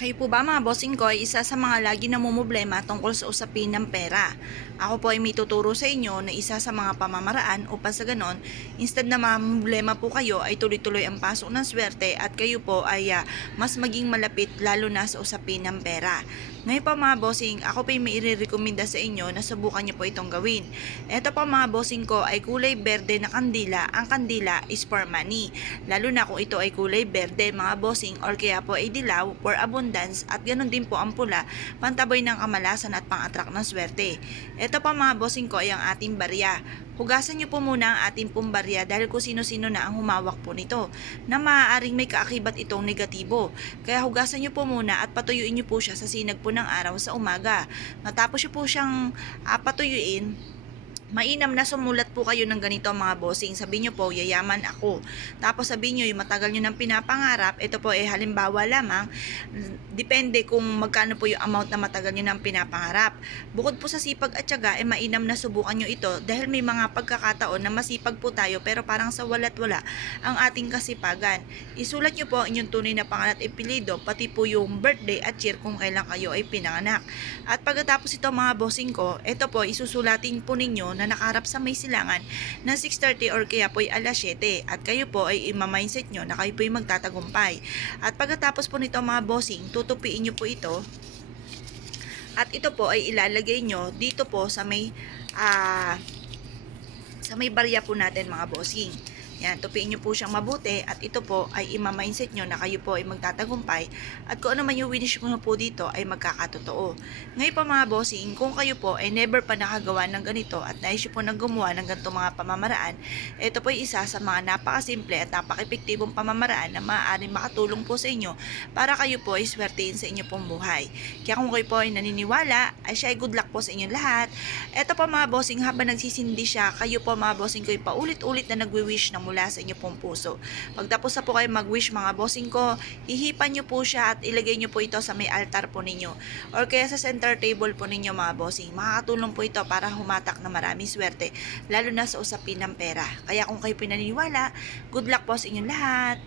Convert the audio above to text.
Kayo po ba mga bossing ko ay isa sa mga lagi namumblema tungkol sa usapin ng pera? Ako po ay may tuturo sa inyo na isa sa mga pamamaraan upang sa ganon, instead na mamumblema po kayo ay tuloy-tuloy ang pasok ng swerte at kayo po ay mas maging malapit lalo na sa usapin ng pera. Ngayon pa mga bossing, ako pa may irerekomenda sa inyo na subukan nyo po itong gawin. Ito pa mga bossing ko ay kulay berde na kandila. Ang kandila is for money. Lalo na kung ito ay kulay berde mga bossing or kaya po ay dilaw for abundance at ganoon din po ang pula, pantaboy ng kamalasan at pang-attract ng swerte. Ito pa mga bossing ko ay ang ating barya. Hugasan nyo po muna ang ating pong barya dahil kung sino-sino na ang humawak po nito na maaaring may kaakibat itong negatibo. Kaya hugasan nyo po muna at patuyuin nyo po siya sa sinag po ng araw sa umaga. Matapos nyo po siyang patuyuin, mainam na sumulat po kayo ng ganito mga bossing. Sabihin nyo po, yayaman ako. Tapos sabihin nyo, yung matagal nyo ng pinapangarap, ito po halimbawa lamang, depende kung magkano po yung amount na matagal nyo ng pinapangarap. Bukod po sa sipag at tiyaga, mainam na subukan nyo ito dahil may mga pagkakataon na masipag po tayo pero parang sa walat wala ang ating kasipagan. Isulat nyo po ang inyong tunay na pangalan at apelyido, pati po yung birthday at year kung kailan kayo ay pinanganak. At pagkatapos ito mga bossing ko, ito po isusulatin po ninyo na nakaharap sa may silangan ng 6:30 or kaya po ay alas 7 at kayo po ay ima-mindset nyo na kayo po ay magtatagumpay. At pagkatapos po nito mga bossing, tutupiin nyo po ito at ito po ay ilalagay nyo dito po sa may barya po natin mga bossing. Yan, tupiin nyo po siyang mabuti at ito po ay ima-mindset nyo na kayo po ay magtatagumpay at kung ano man yung winish mo po dito ay magkakatotoo. Ngayon pa mga bossing, kung kayo po ay never pa nakagawa ng ganito at nais po nang gumawa ng ganito mga pamamaraan, ito po ay isa sa mga napakasimple at napaka-epektibong pamamaraan na maaaring makatulong po sa inyo para kayo po ay swertein sa inyo pong buhay. Kaya kung kayo po ay naniniwala, ay siya ay good luck po sa inyong lahat. Ito pa mga bossing, habang nagsisindi siya, kayo po mga bossing ko ay paulit-ulit na nagwi-wish ng mula sa inyo pong puso. Pagtapos na po kayo mag-wish mga bossing ko, hihipan nyo po siya at ilagay nyo po ito sa may altar po ninyo or kaya sa center table po ninyo mga bossing. Makakatulong po ito para humatak na maraming swerte lalo na sa usapin ng pera. Kaya kung kayo pinaniniwala, good luck po sa inyong lahat.